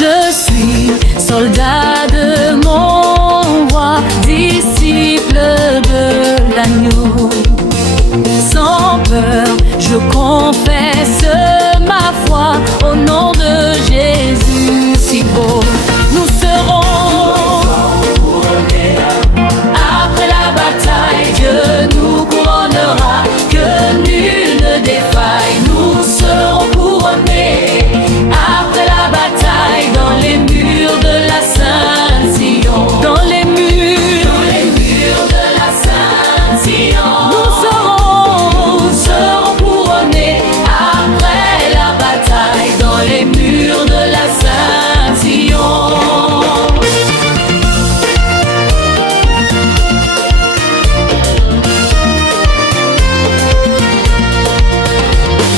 Je suis soldat de mon roi, disciple de l'agneau. Sans peur, je confesse ma foi au nom de Jésus si beau. Nous serons couronnés. Après la bataille, Dieu nous couronnera, que nul ne défaille. Nous serons couronnés. Après la bataille, dans les murs de la Sainte Sion, dans les murs de la Sainte Sion, nous serons couronnés. Après la bataille, dans les murs de la Sainte Sion.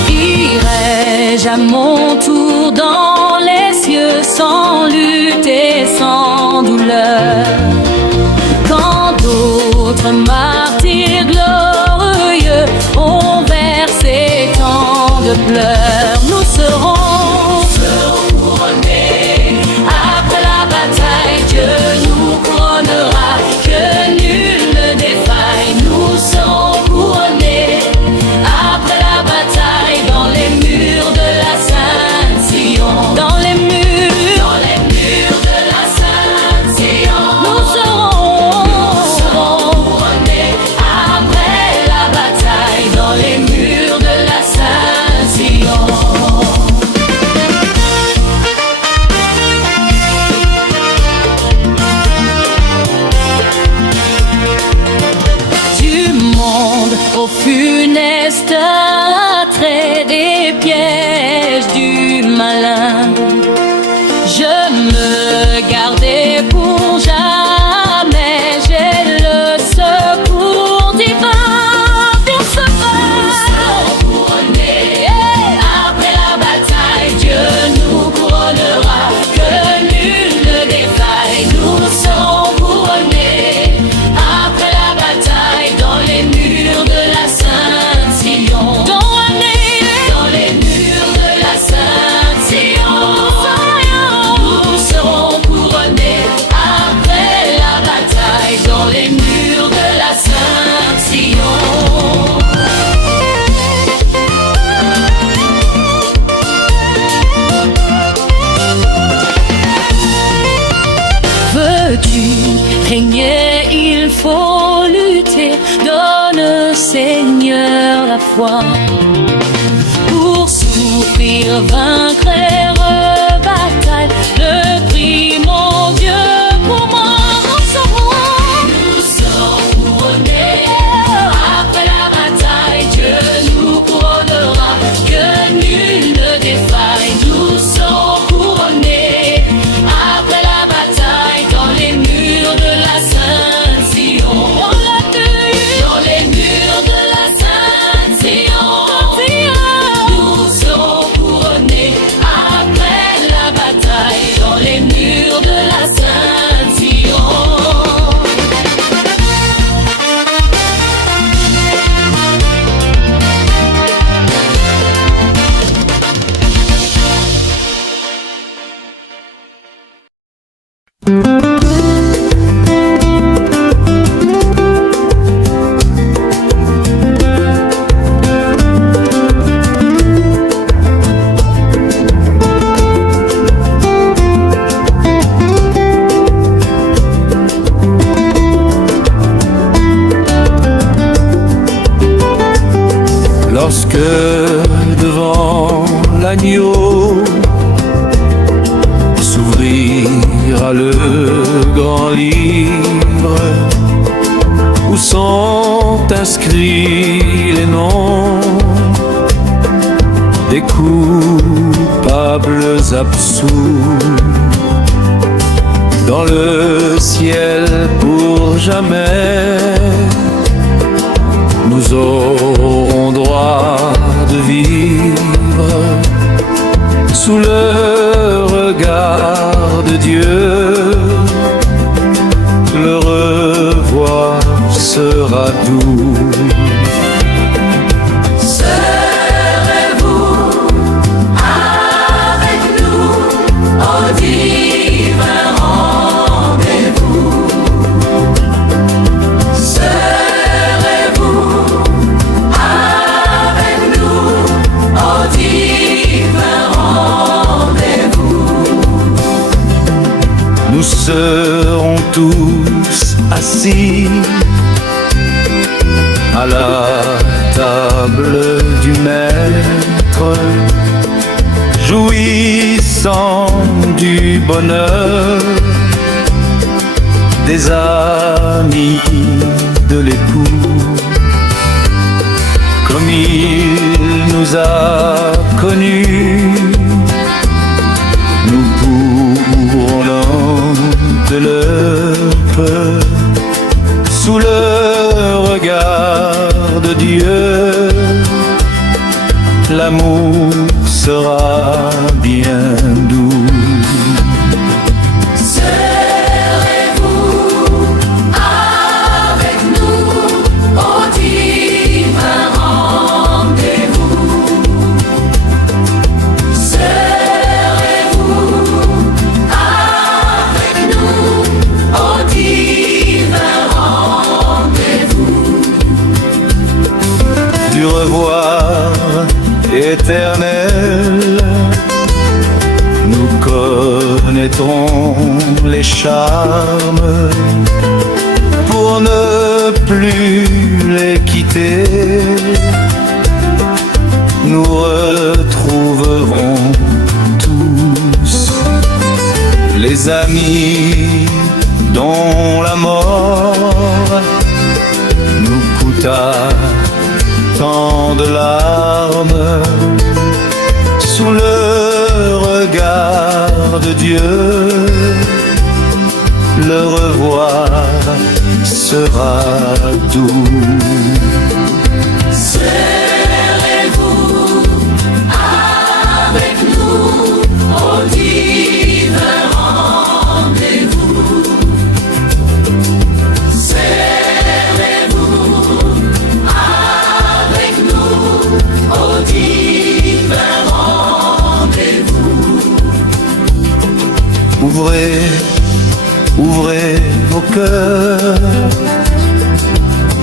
Irai-je à mon tour dans les cieux sans lutte et sans douleur, quand d'autres martyrs glorieux ont versé tant de pleurs? Nous serons couronnés. Après la bataille, Dieu nous couronnera, que nul ne défaille. Nous serons couronnés. Après la bataille, dans les murs de la Sainte Sion, dans les murs de la Sainte Sion, nous serons couronnés. Après la bataille, dans les murs de la Sainte Sion. Du monde au funeste attrait des pièges du malin, je me gardais pour jamais. J'ai le secours divin pour ce couronné. Après la bataille, Dieu nous couronnera, que nul ne défaille. Nous serons couronnés. Après la bataille, dans les murs de la Sainte Sion, dans les murs de la Sainte Sion, nous serons couronnés. Après la bataille, dans les murs de la Sainte Sion. Veux-tu régner, il faut lutter. Donne, Seigneur, la foi pour souffrir, vaincre et rebataille. Le prix, mon Dieu, pour moi. Nous serons couronnés. Après la bataille, Dieu nous couronnera, que nul ne défaille. Nous serons couronnés. Après la bataille, dans les murs de la Sainte Sion, dans les murs de la Sainte Sion, nous serons couronnés. Après la bataille, dans les murs de la Sainte Sion. Lorsque devant l'agneau s'ouvrira le grand livre où sont inscrits les noms des coupables absous, dans le ciel pour jamais nous aurons droit de vivre sous le regard de Dieu, le revoir sera doux. Serez-vous avec nous au divin rendez-vous? Serez-vous avec nous au divin rendez-vous? Nous serons tous assis à la table du Maître, jouissant du bonheur des amis de l'époux, comme il nous a connus. Nous pourrons de leur peur, sous le regard de Dieu, l'amour sera bien doux. Serez-vous avec nous au divin rendez-vous? Serez-vous avec nous au divin rendez-vous? Du revoir éternel, nous connaîtrons les charmes pour ne plus les quitter. Nous retrouverons tous les amis dont la mort nous coûta tant de larmes. Sous le regard de Dieu, le revoir sera doux. Serez-vous avec nous au divin rendez-vous? Serez-vous avec nous au divin rendez-vous? Ouvrez, ouvrez vos cœurs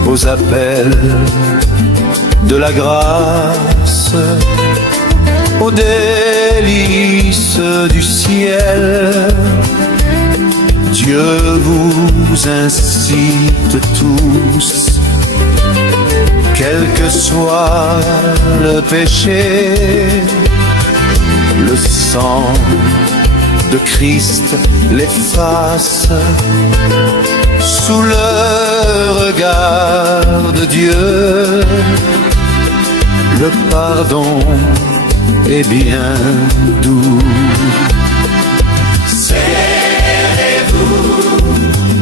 aux appels de la grâce, aux délices du ciel. Dieu vous incite tous, quel que soit le péché, le sang de Christ l'efface. Sous le regard de Dieu, le pardon est bien doux. Serez-vous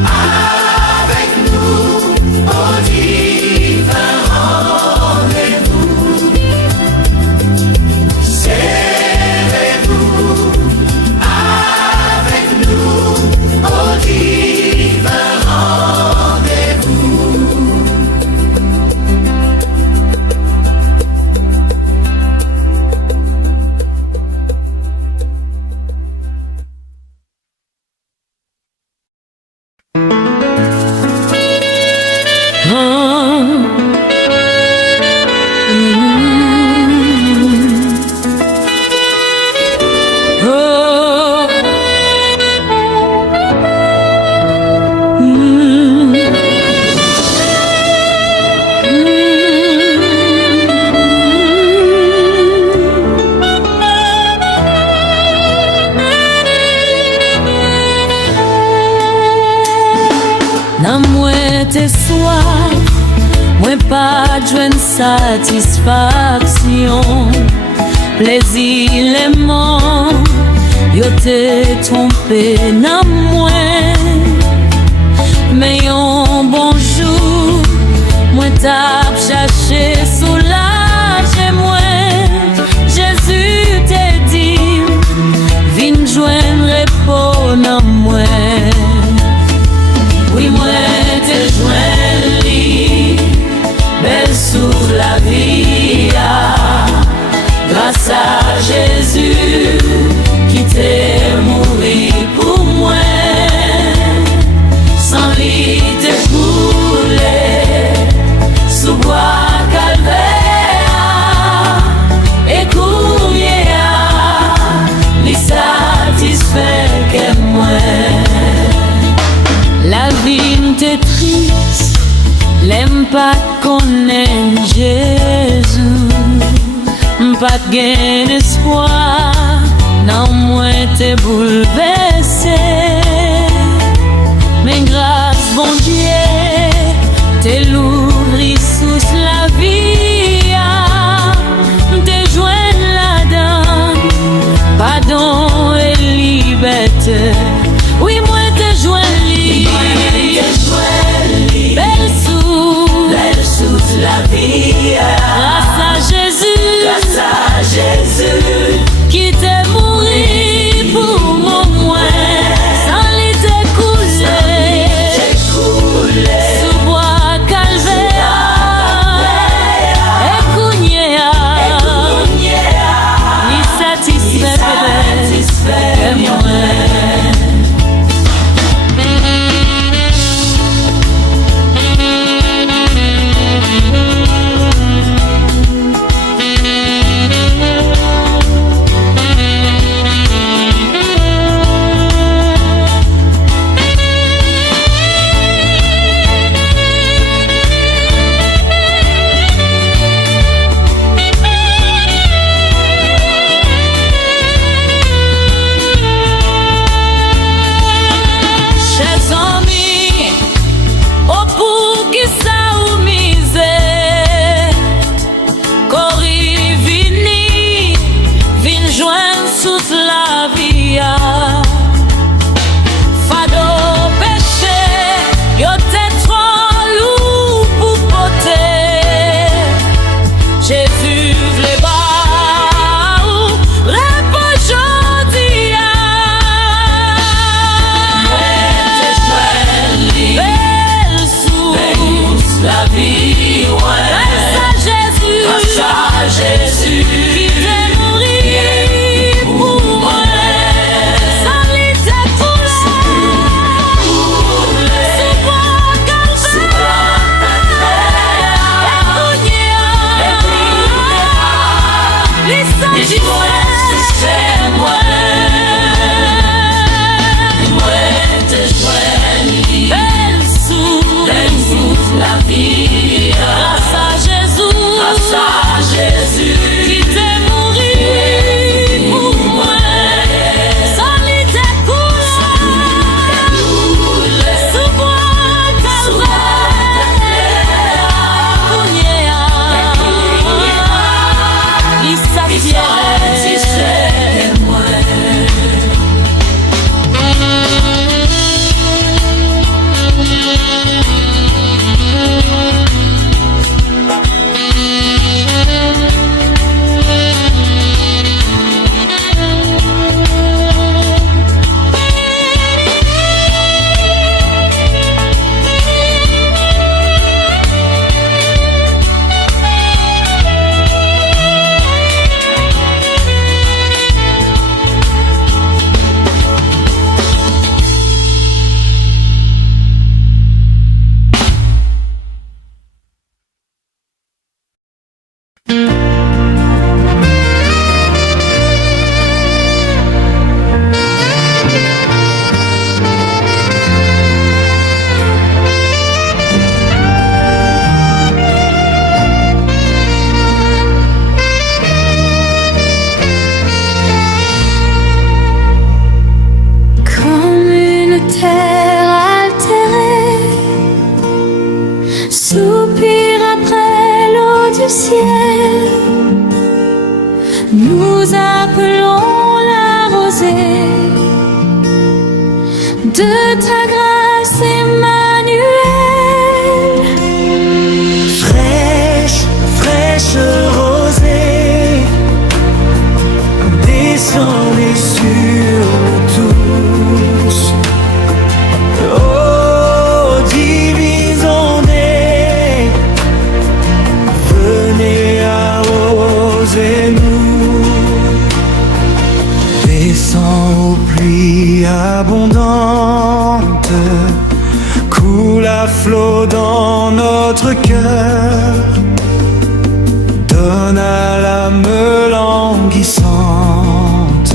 avec nous au divin rendez-vous? Serez-vous avec nous au divin rendez-vous? Nan mwen te soif, mwen pa jwen satisfaksyon. Plezilèman, yo te trompe nan mwen. Men yon bonjou, mwen tap chache soulaje mwen. Jésus te di, vin jwen repo nan mwen. Oui, mwen te jwen li. L'aime pas connaître Jésus, pas de gain espoir, non moi t'es bouleversé. Mais grâce bon Dieu, t'es l'ouvri sous la vie, t'es joint là-dedans, pardon et liberté. Oui moi t'es joint belle sous la vie, grâce à Jésus, qui t'est mouru pour mon moi, sans lui t'écouler, sous bois calvaire, écougnéa, ni satisfait de moi. Nous appelons la rosée de ta grâce, Emmanuel. Fraîche, fraîche rosée, descendez sur nous tous. Oh, divines ondées, venez arroser-nous. Descends aux pluies abondantes, coule à flot dans notre cœur. Donne à l'âme languissante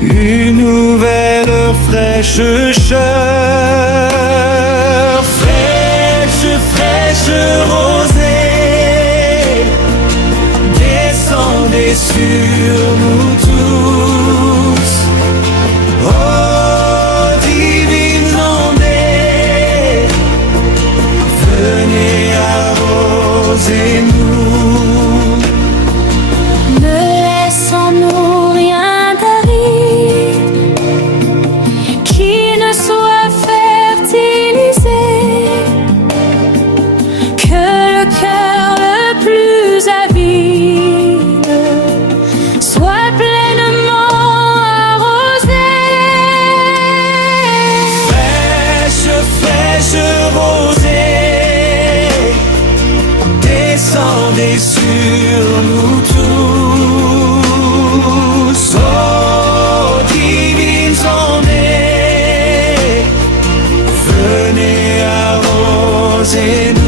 une nouvelle fraîche chaleur. fraîche rosée, descendez sur nous tous. Oh, divines ondées, venez arroser-nous. Ne laissons-nous rien d'aride qui ne soit fertilisé, que le cœur le plus avide soit pleinement arrosé. Fraîche, fraîche rosée, descendez sur nous tous. Oh, divines ondées, venez arroser-nous.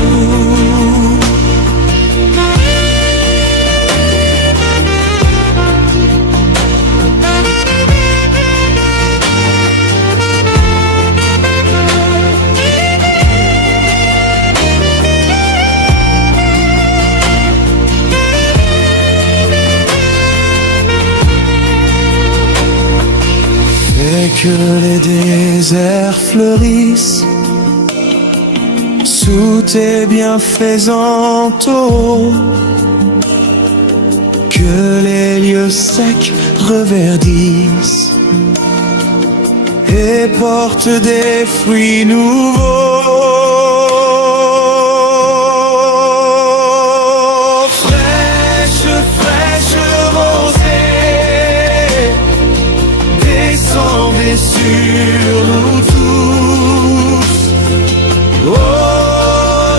Fais que les déserts fleurissent sous tes bienfaisantes eaux, que les lieux secs reverdissent et portent des fruits nouveaux. Fraîche, fraîche rosée, descendez sur nous tous. Oh,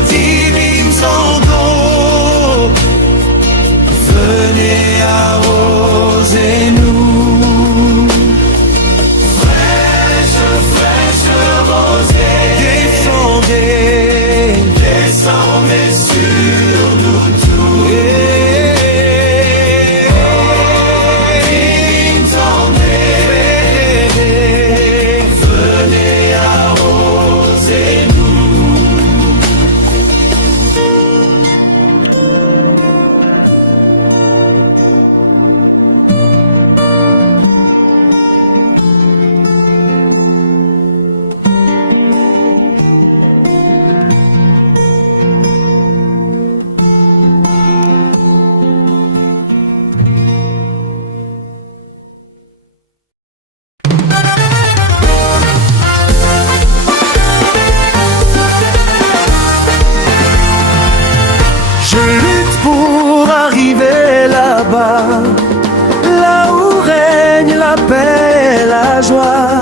divines ondes, venez arroser-nous. Fraîche, fraîche rosée, descendez, descendez sur nous tous. Divines ondes, venez arroser-nous. Je lutte pour arriver là-bas, là où règne la paix et la joie.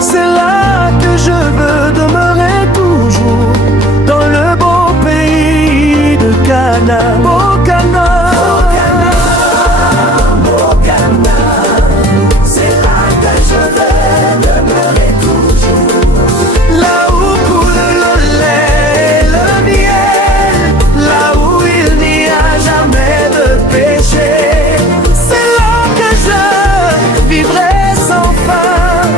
C'est là que je veux demeurer toujours, dans le beau pays de Cana. Beau Cana, c'est là que je veux demeurer toujours. Là où coule le lait et le miel, là où il n'y a jamais de péché. C'est là que je vivrai sans fin,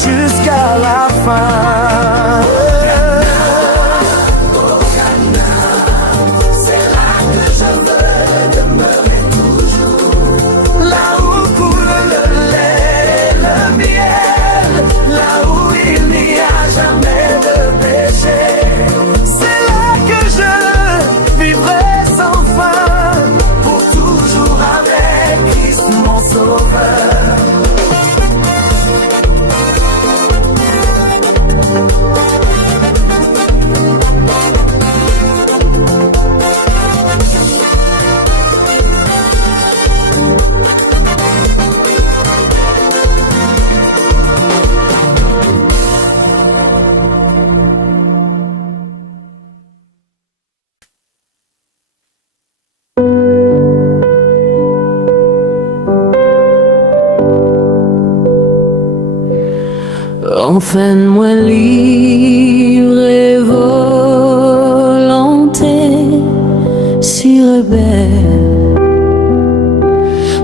jusqu'à la fin. C'est là que je veux demeurer toujours. Là où coule le lait, le miel, là où il n'y a jamais de péché. C'est là que je vivrai sans fin, pour toujours avec Christ mon sauveur. Enfin moi libre et volonté, si rebelle,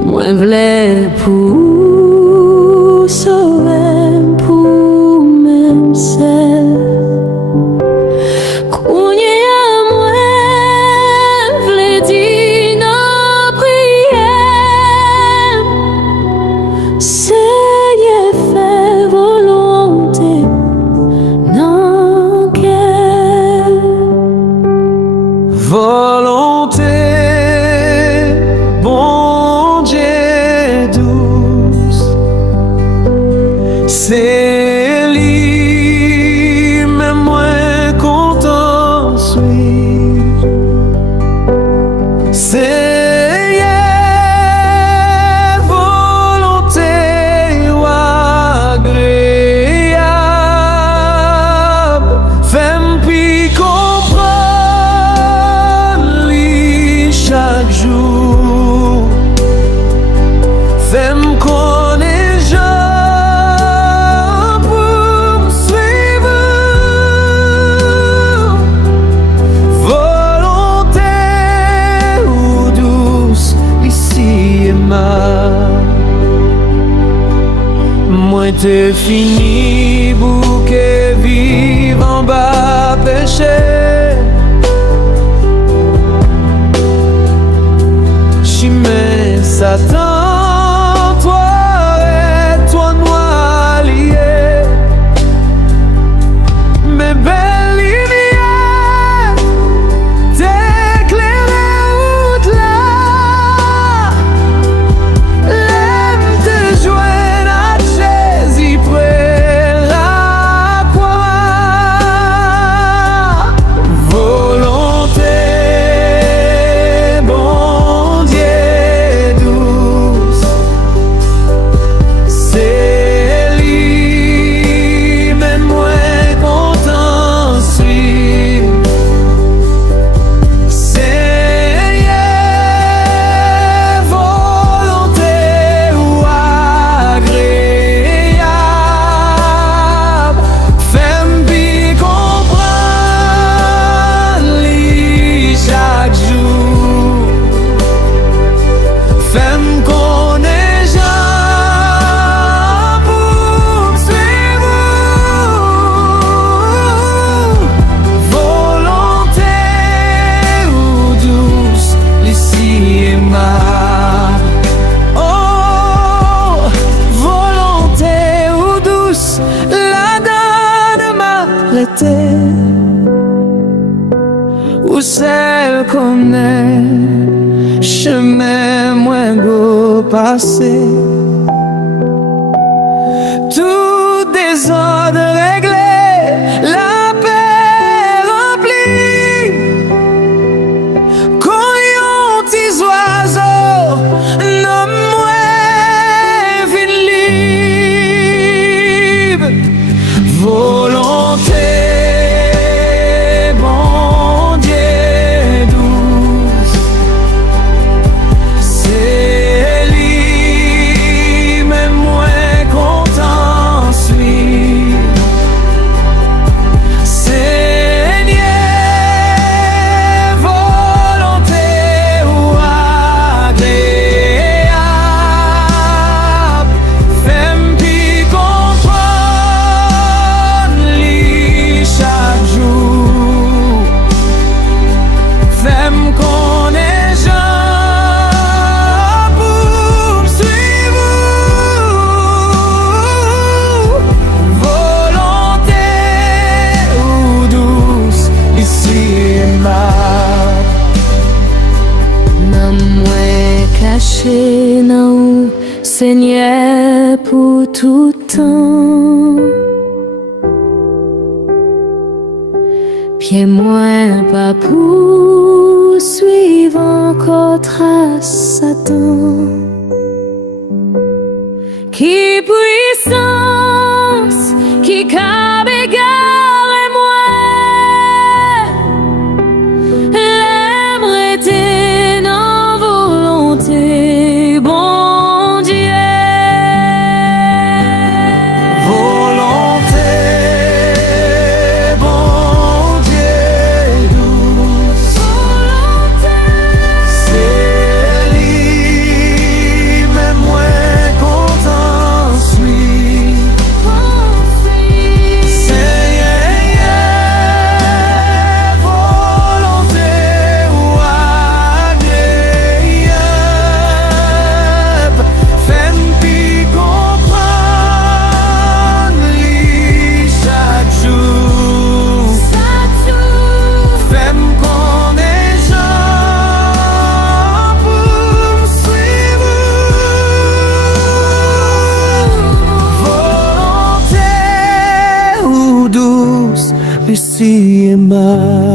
moi v'lais pour sauver, pour même celle kounye à moi v'lais dire nos prières. Seigneur fais volonté dans quelle Volonté, bon Dieu douce, c'est lui, mais moins content suis. C'est volonté ou agréable, fais-moi puis comprendre lui chaque jour, fais-moi connaître Jean pour me suivre. Volonté ou douce, ici et ma. Moi t'ai fini bouquet vivre en bas péché. Chimè Satan, toi et toi noir lié. Mes belles lumières t'éclairent route là. L'aime te joindre à Jésus près la croix. Volonté, bon Dieu douce, c'est lui, mais moins content suis. Seigneur, volonté ou agréable, fais-moi bien comprendre lui chaque jour, fais-moi connaître Jean pour me suivre. Volonté ou douce, l'ici et ma. Oh, volonté ou douce, la donne m'arrêter, ou celle qu'on est, chemin moins beau passé. Tout désordre réglé, la paix remplie. Quand yon petits oiseaux, nomme-moi fin libre. Volonté, bon Dieu douce, c'est lui, Seigneur, pour tout temps. Pieds moins pas poursuivre encore trace Satan. Qui puissance, qui cabe égarer moi, l'aimerait en volonté, bon Dieu. Volonté, bon Dieu douce. C'est lui, mais moins content suis. C'est volonté ou agréable. Fais-moi puis comprendre lui chaque jour. Fais-moi connaître Jean pour me suivre. Volonté ou douce, mais si aimable.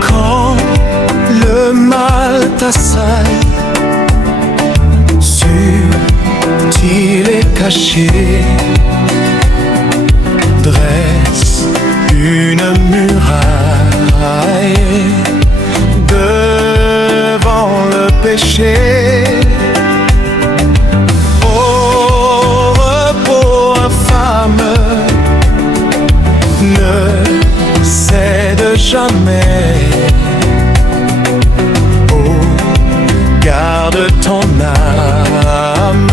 Quand le mal t'assaille, subtil et caché, dresse une muraille devant le péché. Au repos infâme, ne cède jamais. Oh, garde ton âme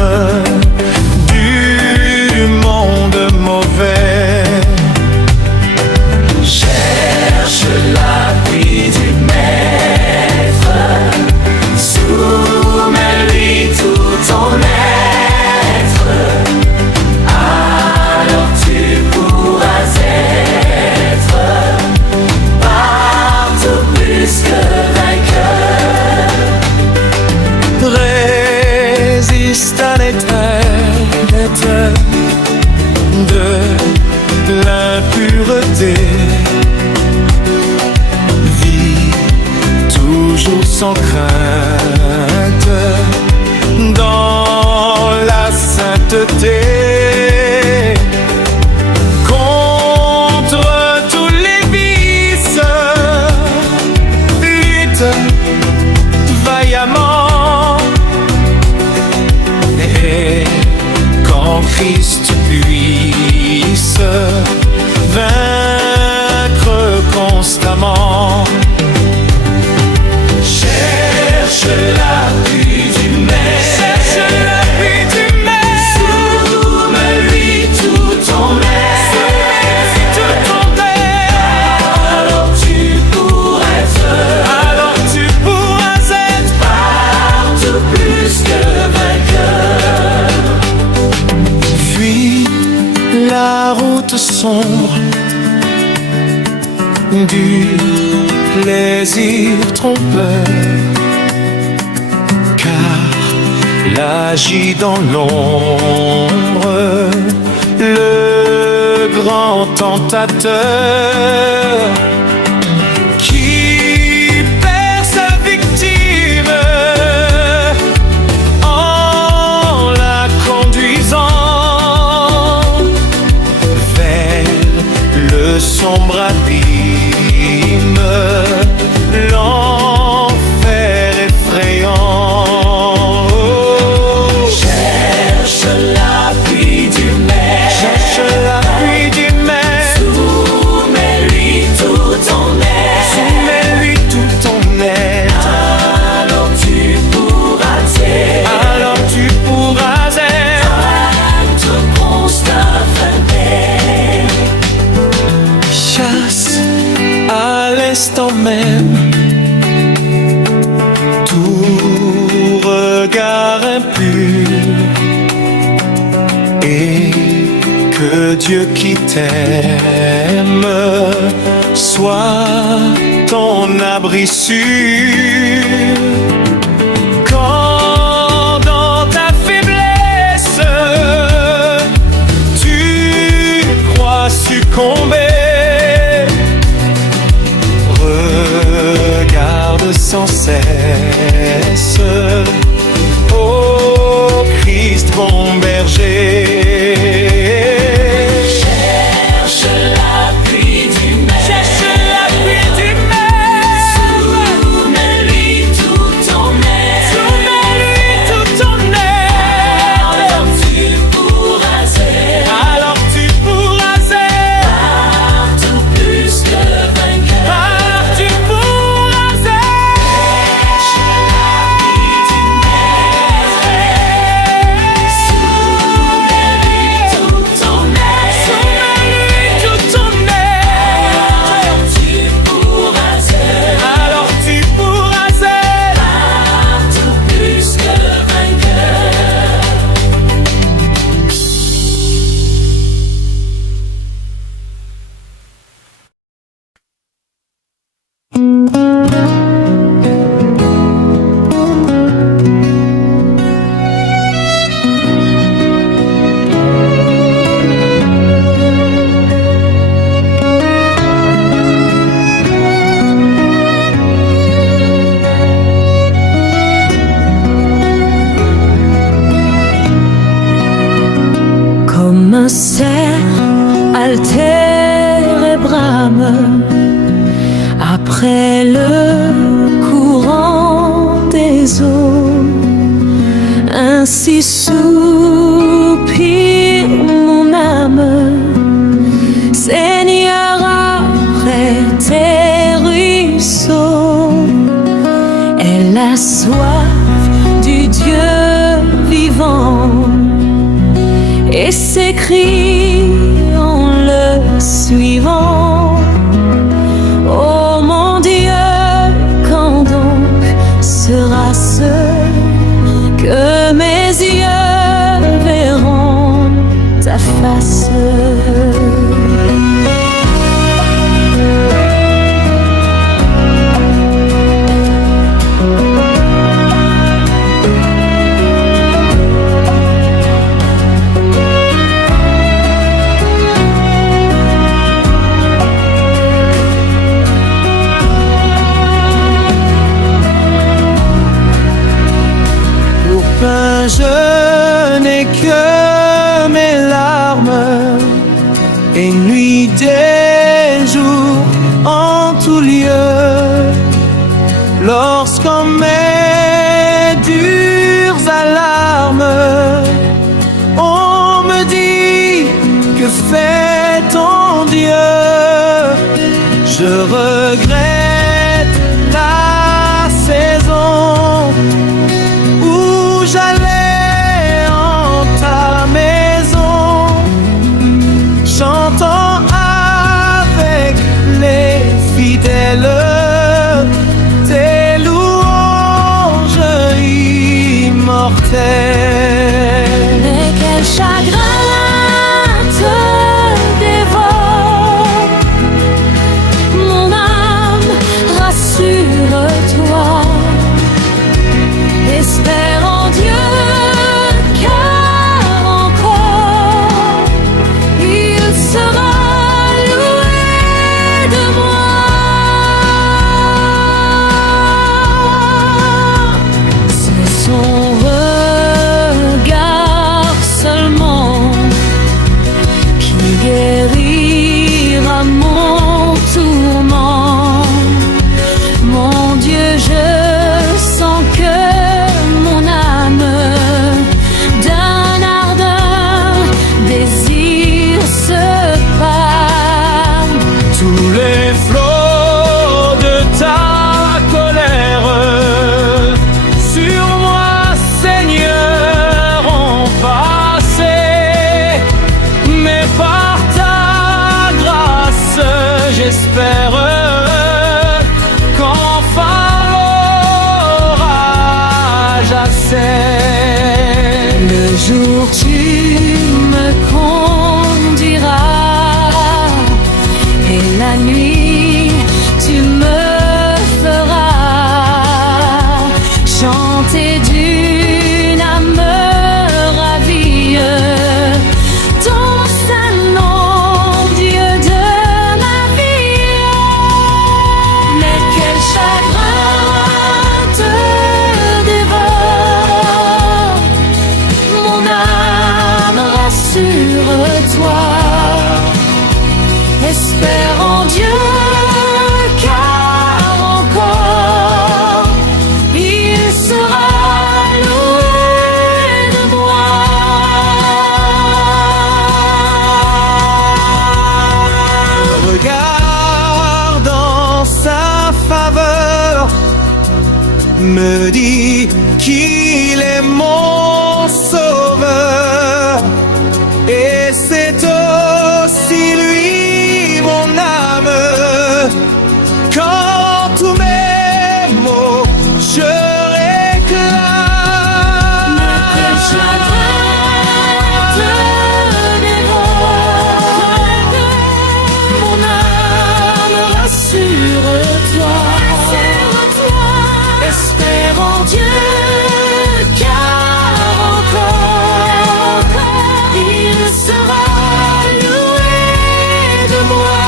du monde mauvais. Cherche l'appui du Maître, soumets-lui tout ton être. Alors tu pourras être partout plus que vainqueur. Résiste à l'étreinte de l'impureté. Vis toujours sans crainte dans la sainteté. Contre tous les vices, lutte vaillamment. Et quand Christ puisse vaincre constamment, cherche l'appui du Maître. Cherche l'appui du Maître. Soumets-lui tout ton être. Soumets-lui tout ton être. Alors tu pourras être partout plus que vainqueur. Fuis la route sombre du plaisir trompeur, car l'agit dans l'ombre le grand tentateur qui perd sa victime en la conduisant vers le sombre abîme, l'enfer effrayant. Cherche l'appui du Maître. Cherche l'appui du Maître. Soumets-lui tout ton être. Soumets-lui tout ton être. Alors tu pourras être. Alors tu pourras être l'instant même. Tout regard impur, et que Dieu qui t'aime soit ton abri sûr. Quand dans ta faiblesse tu crois succomber, regarde sans cesse, ô Christ bon berger. Cherche l'appui du Maître. Cherche l'appui du Maître. Soumets-lui tout ton être. Soumets-lui tout ton être. Alors tu pourras être. Alors tu pourras être. Partout plus que vainqueur. Alors tu pourras être. Cherche l'appui du Maître. Soumets-lui tout ton être. Soumets-lui tout ton être. Alors tu pourras être. Alors tu pourras être. Partout plus que vainqueur. Comme un cerf altère et brame après le courant des eaux, ainsi soupire mon âme. Seigneur, arrête tes ruisseaux. Elle a soif du Dieu vivant et s'écrie en le suivant. Oh mon Dieu, quand donc sera-ce que mes yeux verront ta face? Je n'ai que mes larmes, et nuit et jour en tout lieu. Lorsqu'en mes dures alarmes on me dit que fait ton Dieu, je regrette la saison où j'allais en ta maison, chantant avec les fidèles tes louanges immortelles. Mais quel chagrin te dévore, mon âme, rassure-toi, espère en Dieu, car encore il sera loué de moi. C'est son regard seulement qui guérira mon tourment. Mon Dieu, je sens que mon âme d'un ardent désir se parle. Tous les flots de ta colère sur moi, Seigneur, ont passé, mais par ta grâce, j'espère me dit qu'il est mon sauveur, et c'est aussi lui mon âme. Quand tous mes mots je réclame, que chagrin te dévore, mon âme, rassure-toi, espère en Dieu, car encore il sera loué de moi.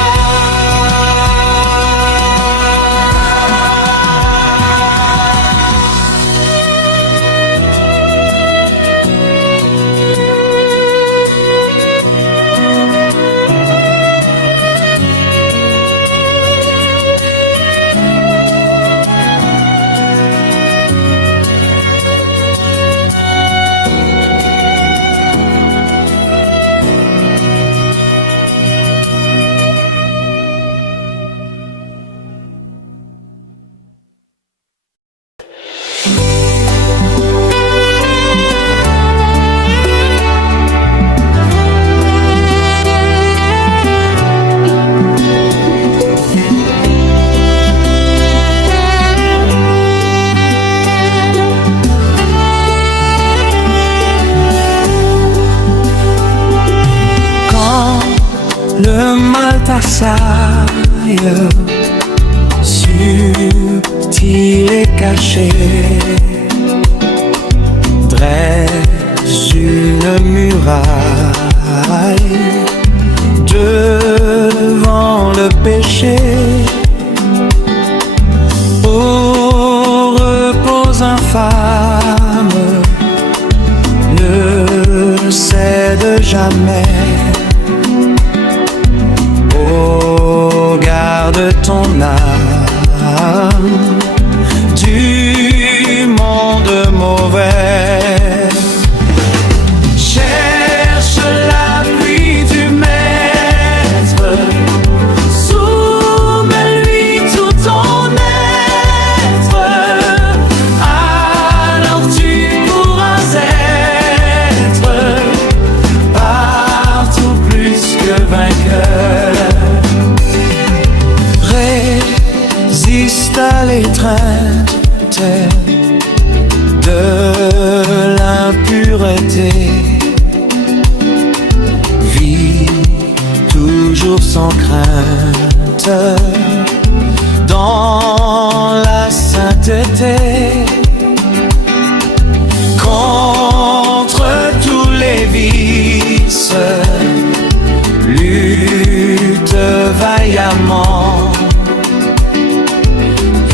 le mal t'assaille, subtil et caché, dresse une muraille devant le péché. Au repos infâme, ne cède jamais. Oh, garde ton âme du monde mauvais. Cherche l'appui du Maître, soumets-lui tout ton être, alors tu pourras être partout plus que vainqueur. Résiste à l'étreinte de l'impureté, vis toujours sans crainte dans la sainteté. Contre tous les vices, lutte vaillamment.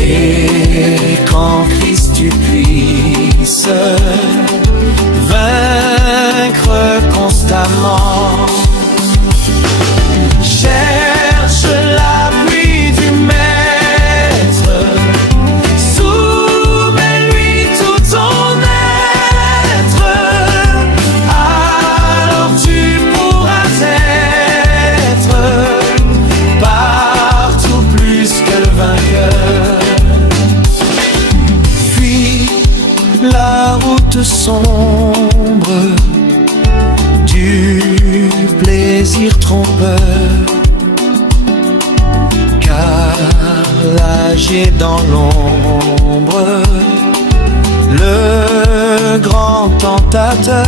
Et quand Christ tu puisses vaincre constamment, cherche l'appui du Maître, soumets-lui tout ton être, alors tu pourras être partout plus que le vainqueur. La route sombre du plaisir trompeur, car l'âge est dans l'ombre, le grand tentateur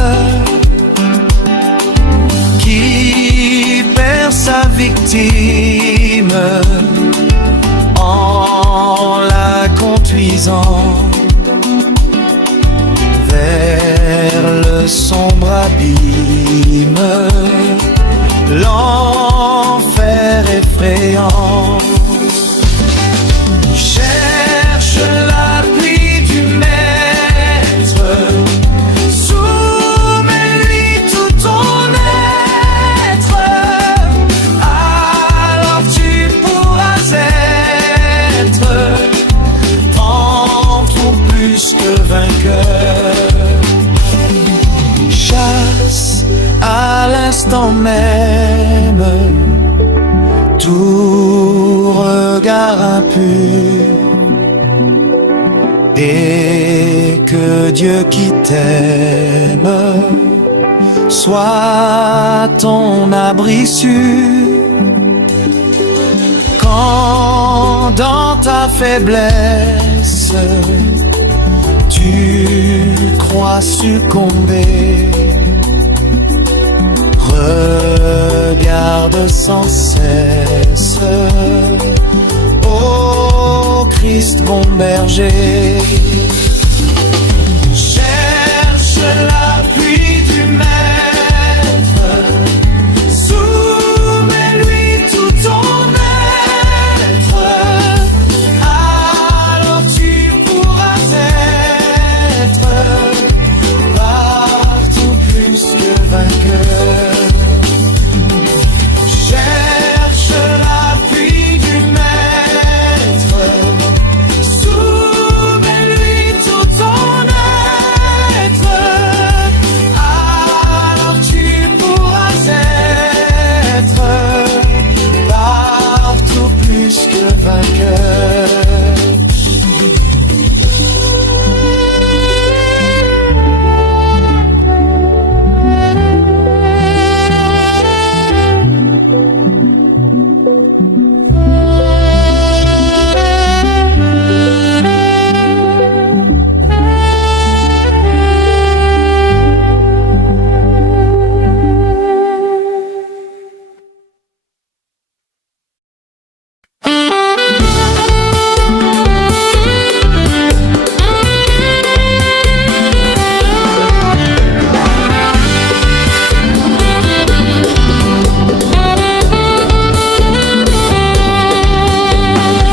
qui perd sa victime en la conduisant vers le sombre abîme, l'enfer effrayant. Cherche l'appui du Maître, soumets-lui tout ton être, alors tu pourras être en tout plus que vainqueur. Chasse à soit ton abri sûr. Quand dans ta faiblesse, tu crois succomber, regarde sans cesse, ô Christ bon berger. Cherche l'appui du Maître, soumets-lui tout ton être, alors tu pourras être partout plus que vainqueur. Cherche l'appui du Maître, soumets-lui tout ton être, alors tu pourras être partout plus que vainqueur.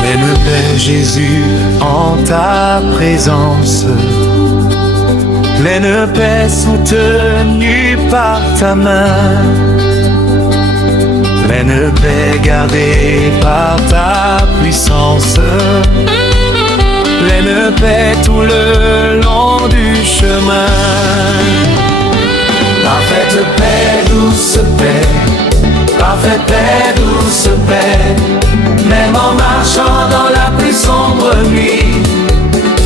Pleine paix, Jésus, en ta présence. Pleine paix soutenue par ta main. Pleine paix gardée par ta puissance. Pleine paix tout le long du chemin. Parfaite paix, douce paix. Parfaite paix, douce paix. Même en marchant dans la plus sombre nuit,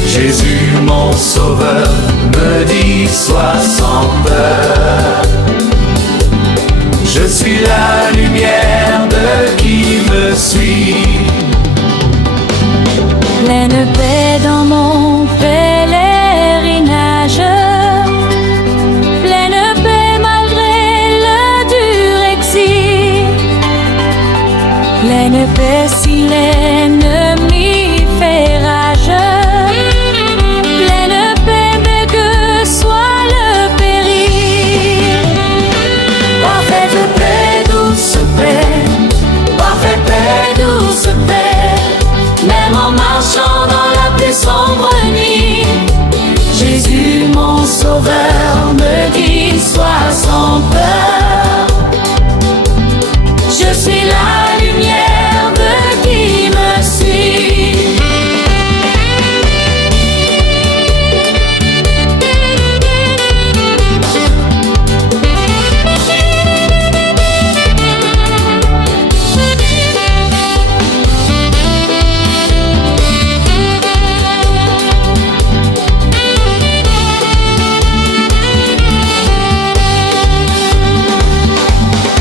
Jésus mon sauveur me dit sois sans peur. Je suis la lumière de qui me suit. Pleine paix dans mon pèlerinage, pleine paix malgré le dur exil, pleine paix si l'ennemi fait rage, pleine paix mais que soit le péril. Parfaite paix, douce paix. Parfaite paix, douce paix. Même en marchant dans la plus sombre nuit, Jésus mon sauveur me dit sois sans peur. Je suis la lumière de qui me suit.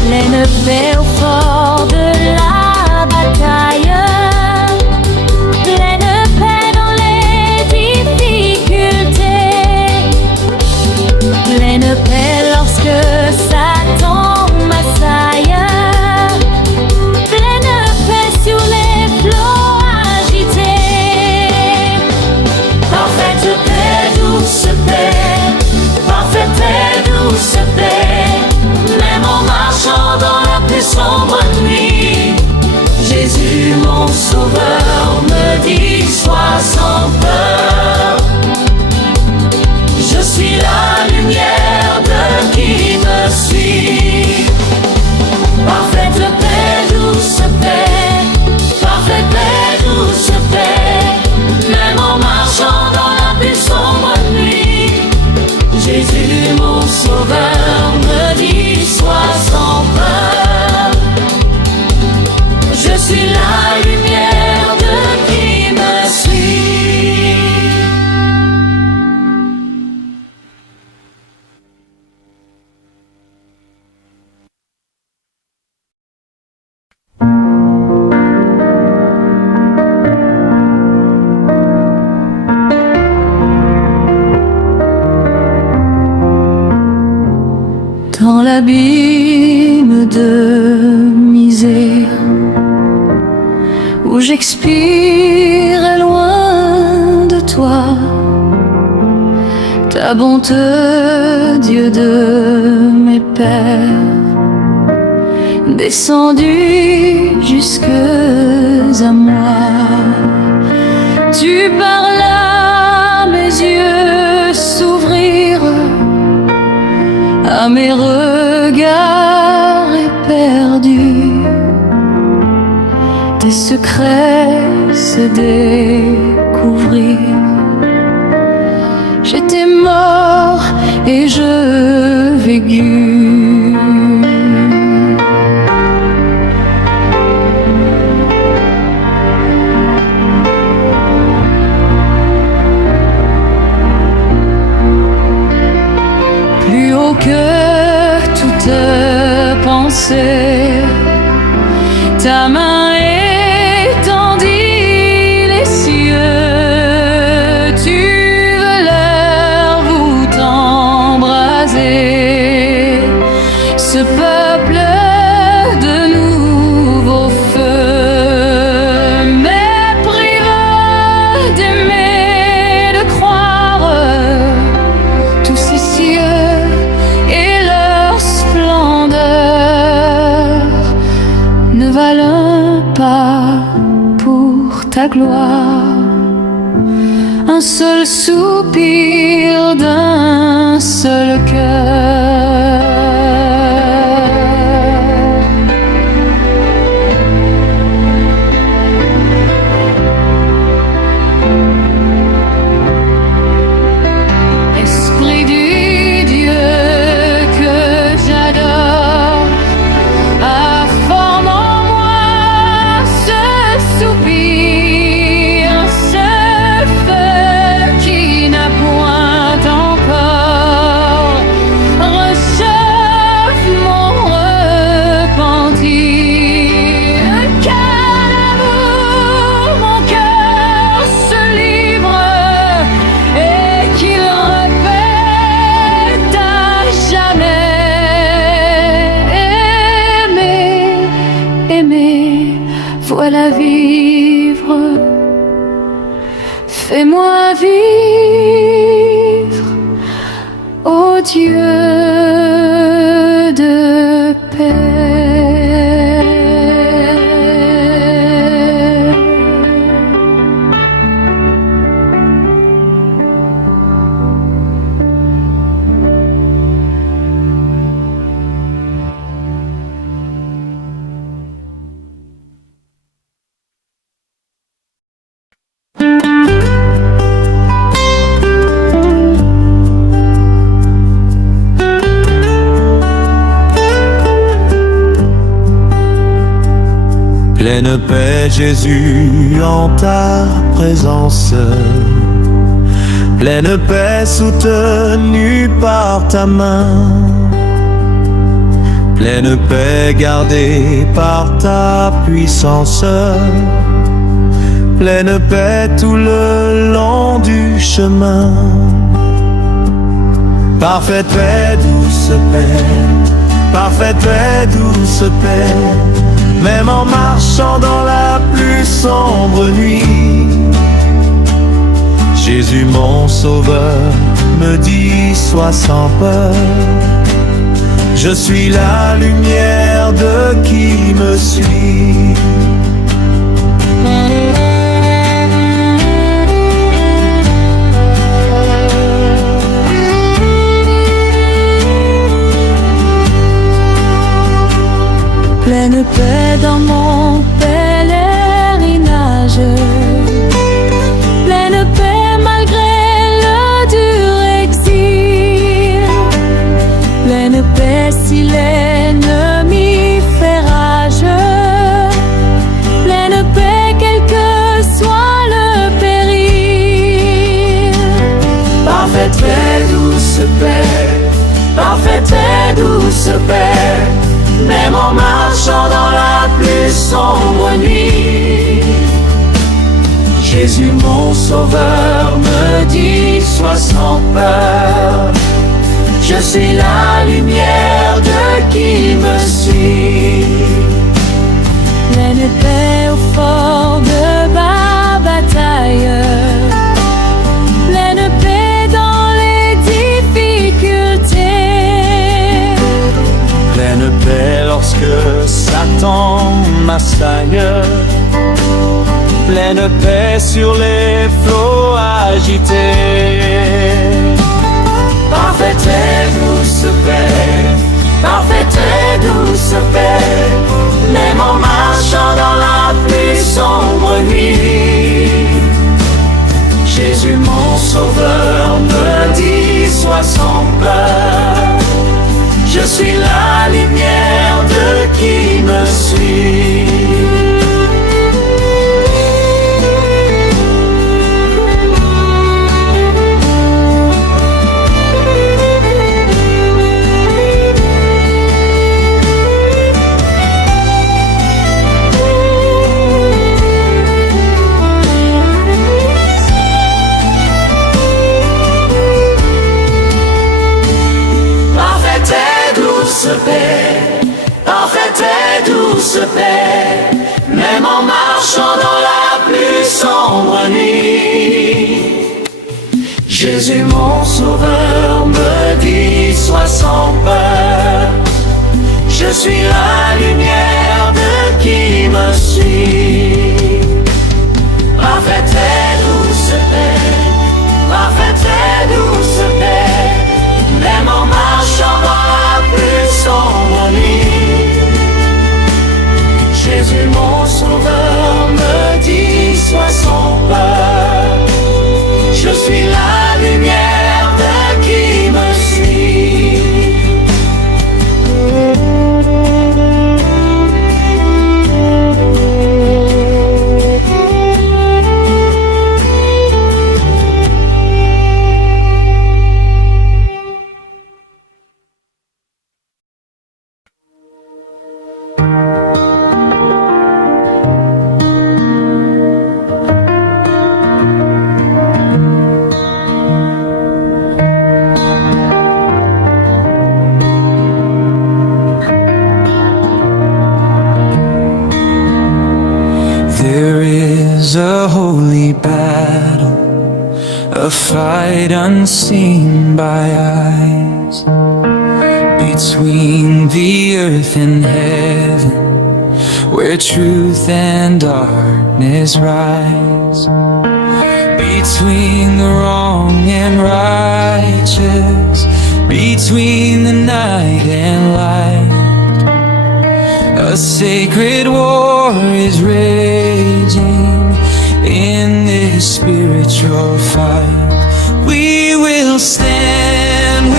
Pleine paix au fort de la bataille, pleine paix dans les difficultés, pleine paix lorsque Satan m'assaille, pleine paix sur les flots agités. Parfaite paix, douce paix. Parfaite paix, douce paix. Même en marchant dans la plus sombre nuit, Jésus mon sauveur me dit sois sans peur. Je suis la lumière de qui me suit. Parfaite paix, douce paix. Parfaite paix, douce paix. Même en marchant dans la plus sombre nuit, Jésus mon sauveur me dit sois sans peur. Je suis la lumière de qui me suit. où j'expire loin de toi. Ta bonté, Dieu de mes pères, descendu jusque à moi. Tu parlas, mes yeux s'ouvrirent, à mes regards éperdus, tes secrets se découvrirent. J'étais mort et je végus. Plus haut que toute pensée, ta main étendit les cieux. Tu veux leur voûte embraser ce peuple de nouveaux feux, mais priveux d'aimer, de croire tous ces cieux et leur splendeur ne valent pas pour ta gloire un seul soupir d'un seul cœur. Esprit du Dieu que j'adore, forme en moi ce soupir, ce feu qui n'a point encore. Réchauffe mon repentir, qu'à l'amour mon cœur se livre et qu'il répète à jamais: aimer, aimer, voilà vivre. Fais-moi vivre, ô Dieu de paix. Pleine paix, Jésus, en ta présence. Pleine paix soutenue par ta main. Pleine paix gardée par ta puissance. Pleine paix tout le long du chemin. Parfaite paix, douce paix. Parfaite paix, douce paix. Même en marchant dans la plus sombre nuit, Jésus mon sauveur me dit: sois sans peur. Je suis la lumière de qui me suit. Pleine paix dans mon pèlerinage, pleine paix malgré le dur exil, pleine paix si l'ennemi fait rage, ton Massailleur. Pleine paix sur les flots agités. Parfaite et douce paix, parfaite et douce paix, même en marchant dans la plus sombre nuit. Jésus mon sauveur me dit sois sans peur, je suis la lumière de qui me suit. Parfaite et douce paix, même en marchant dans la plus sombre nuit. Jésus mon sauveur me dit sois sans peur, je suis la lumière de qui me suit. Parfaite et douce paix, parfaite et douce paix, même en marchant dans la plus sombre nuit. Jésus mon sauveur me dit sois sans peur, je suis la lumière de qui me suit. A holy battle, a fight unseen by eyes, between the earth and heaven, where truth and darkness rise, between the wrong and righteous, between the night and light. A sacred war is raging in this spiritual fight. We will stand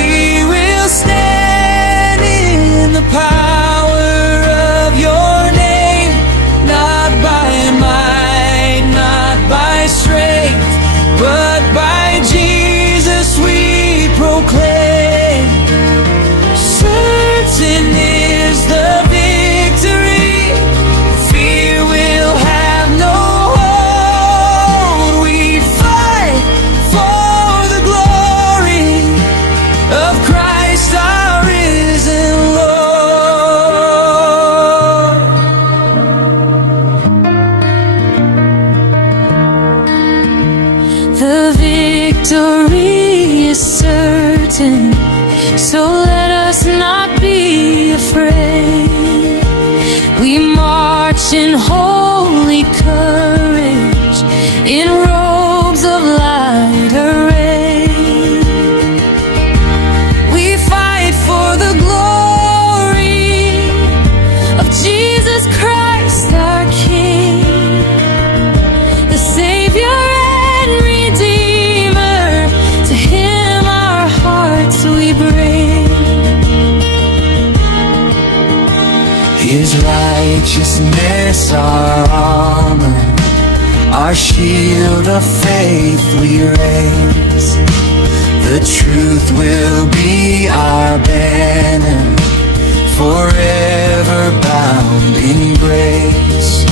in the power of your name, not by might, not by strength, but by Jesus we proclaim. Certain is the victory, fear will have no hold. We fight for the glory of Christ our risen Lord. The victory is certain, so let us not be afraid. We march in holy courage, in robes of light array. We fight for the glory of Jesus Christ our King, the Savior and Redeemer. To Him our hearts we bring. His righteousness our armor, our shield of faith we raise. The truth will be our banner, forever bound in grace.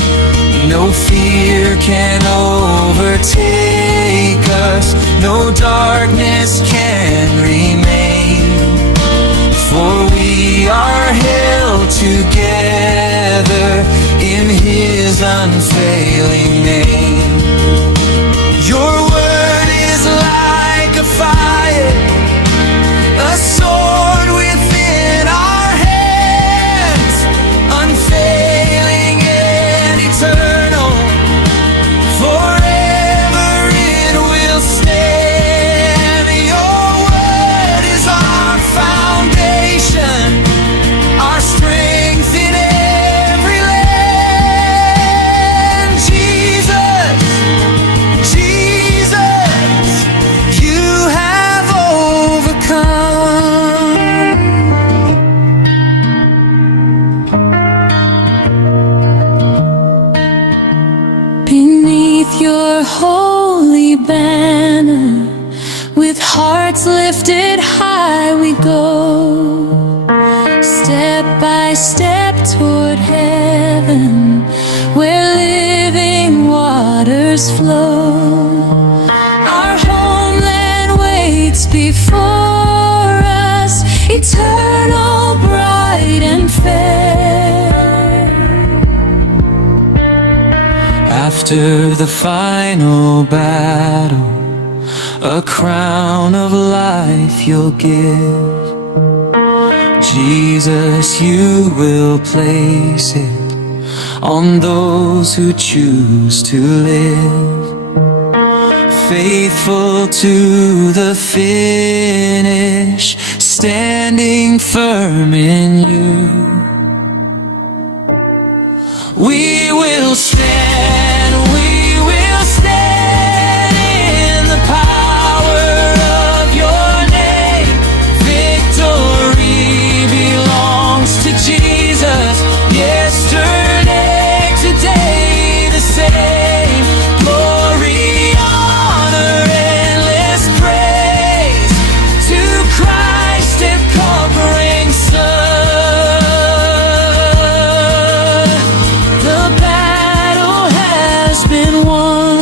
No fear can overtake us, no darkness can remain, for we are held together in His unfailing name. Your word is like a fire, a sword within our hands, unfailing. Hearts lifted high we go, step by step toward heaven, where living waters flow. Our homeland waits before us, eternal, bright and fair. After the final battle, a crown of life you'll give. Jesus, you will place it on those who choose to live. Faithful to the finish, standing firm in you. We will stand, we will stand in the power of your name. Victory belongs to Jesus. Yesterday, today the same. Glory, honor, endless praise to Christ and conquering Son. The battle has been won.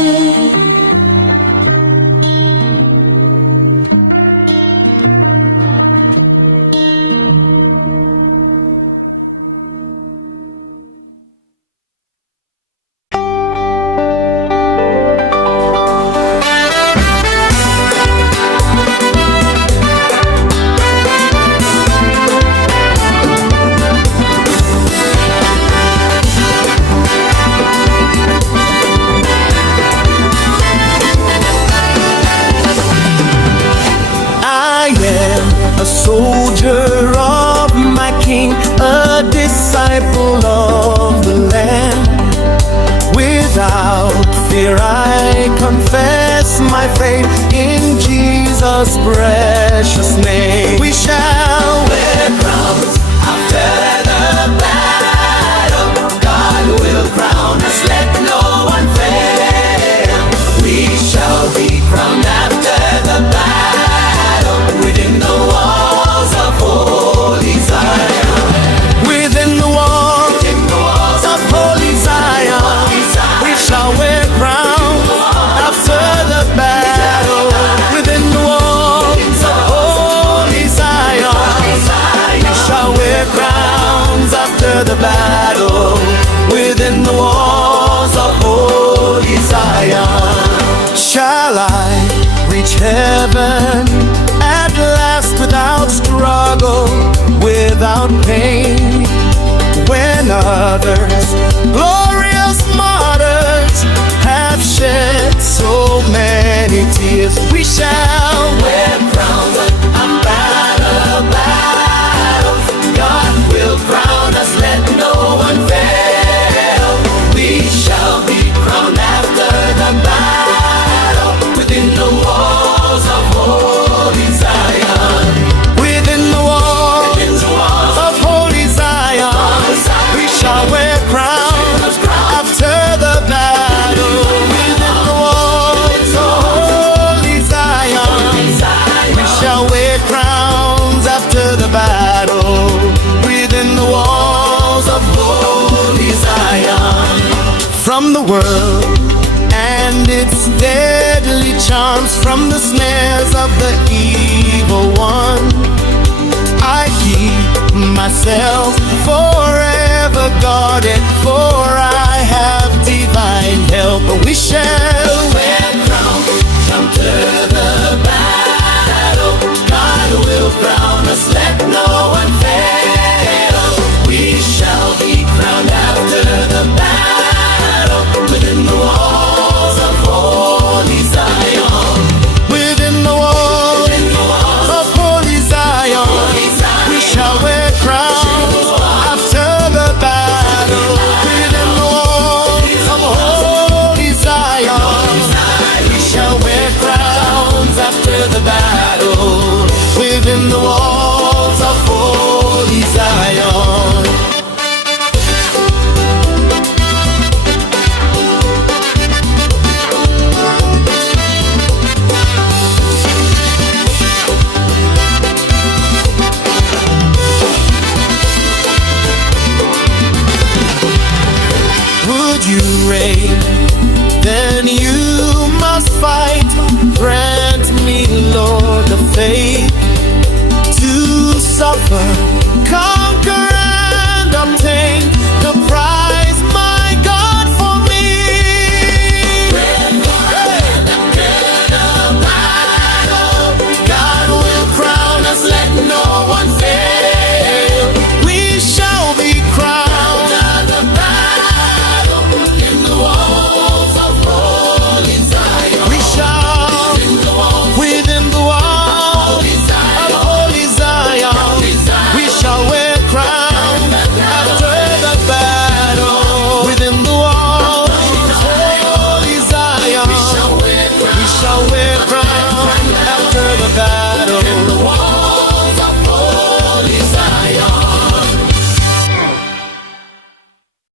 I am a soldier of my King, a disciple of the Lamb. Without fear I confess my faith in Jesus' precious name. We shall wear crowns after the battle. God will crown us, let no one fail. We shall be crowned after the battle, within the walls of holy Zion. Within the walls of holy Zion, we shall wear crowns after the battle. Within the walls of holy Zion, we shall wear crowns after the battle. Within the walls of holy Zion. Shall I reach heaven at last without struggle, without pain? When others, glorious martyrs, have shed so many tears, we shall wear crowns and battle battles. God will crown us, let no one fail. We shall be crowned after the battle, within the walls of holy Zion. Within the walls of holy Zion, we shall wear crowns after the battle. Within the walls of holy Zion, we shall wear crowns after the battle. Within the walls of holy Zion. From the world and its deadly charms, from the snares of the evil one, I keep myself forever guarded, for I have divine help. We shall wear crowns after the battle. God will crown us, let no one fail. We shall be crowned after the battle, within the walls of holy Zion. Within the walls of holy Zion, we shall wear crowns after the battle. Within the walls pain, then you must fight. Grant me, Lord, the faith to suffer